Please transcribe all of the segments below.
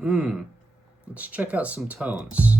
Let's check out some tones.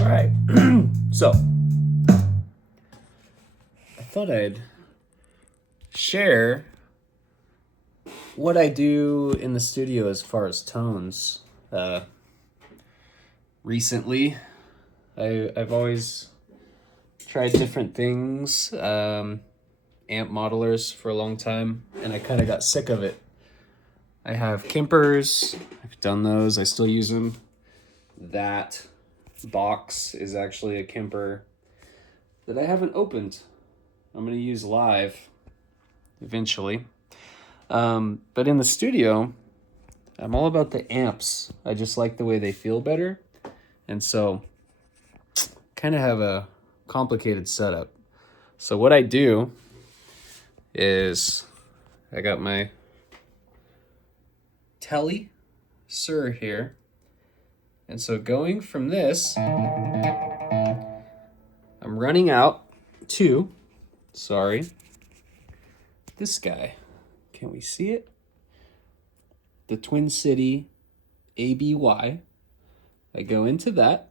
All right. So, I thought I'd share what I do in the studio as far as tones. Recently, I've always tried different things, amp modelers for a long time, and I kind of got sick of it. I have Kempers, I've done those, I still use them. That box is actually a Kemper that I haven't opened. I'm going to use live eventually. But in the studio, I'm all about the amps. I just like the way they feel better. And so, kind of have a complicated setup. So what I do is I got my Tele Sur here. And so going from this, I'm running out to, this guy. Can we see it? The Twin City ABY. I go into that.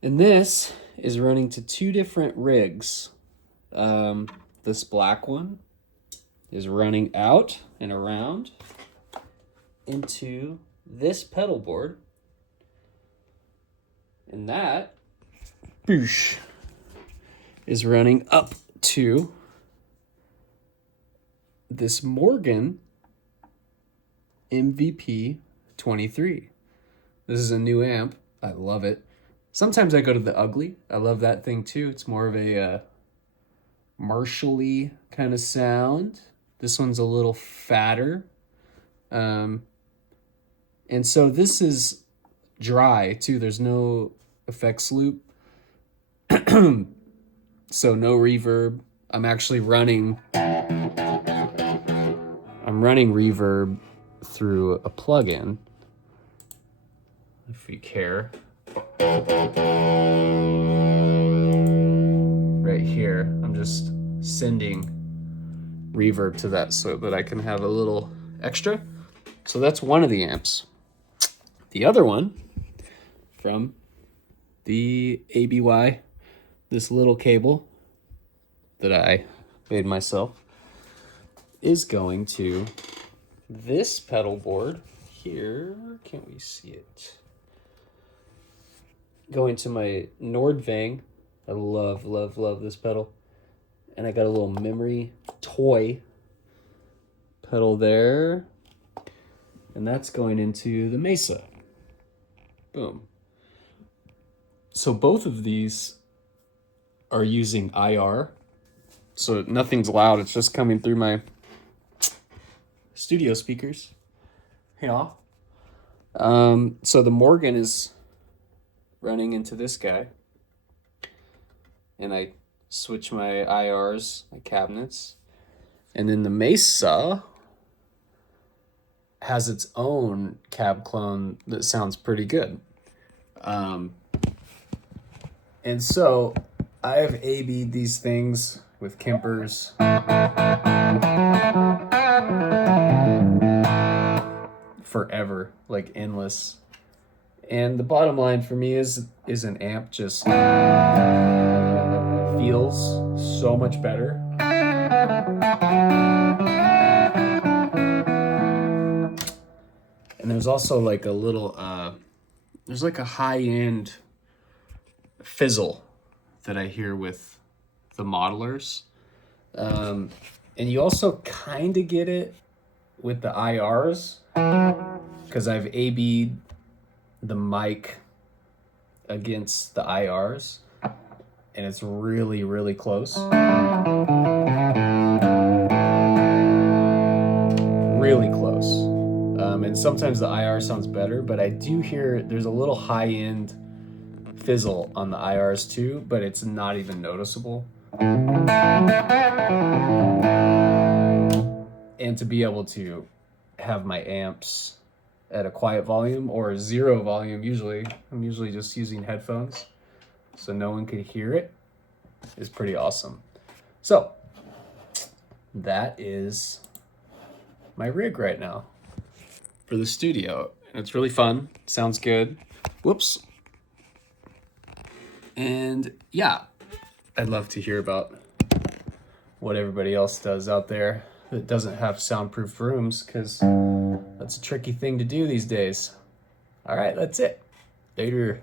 And this is running to two different rigs. This black one is running out and around into this pedal board. And that boosh is running up to this Morgan MVP 23. This is a new amp. I love it. Sometimes I go to the Ugly. I love that thing too. It's more of a Marshall-y kind of sound. This one's a little fatter. And so this is dry too. There's no effects loop. So no reverb. I'm running reverb through a plugin, if you care. Right here, I'm just sending reverb to that so that I can have a little extra. So that's one of the amps. The other one from the ABY, this little cable that I made myself, is going to this pedal board here. Can't we see it? Going to my Nordvang. I love, love, love this pedal. And I got a little memory toy pedal there. And that's going into the Mesa. Boom. So both of these are using IR. So nothing's loud. It's just coming through my studio speakers. Yeah. So the Morgan is running into this guy, and I switch my IRs, my cabinets, and then the Mesa has its own cab clone that sounds pretty good. And so I've A-B'd these things with Kempers forever, like endless. And the bottom line for me is an amp just feels so much better. And there's also like a little there's like a high-end fizzle that I hear with the modelers. And you also kind of get it with the IRs, because I've A-B'd the mic against the IRs, and it's really, really close. Really close. And sometimes the IR sounds better, but I do hear there's a little high-end fizzle on the IRs too, but it's not even noticeable. And to be able to have my amps at a quiet volume or zero volume, I'm usually just using headphones so no one could hear it, is pretty awesome. So that is my rig right now for the studio. It's really fun, sounds good. Whoops. And yeah, I'd love to hear about what everybody else does out there that doesn't have soundproof rooms, because that's a tricky thing to do these days. All right, that's it. Later.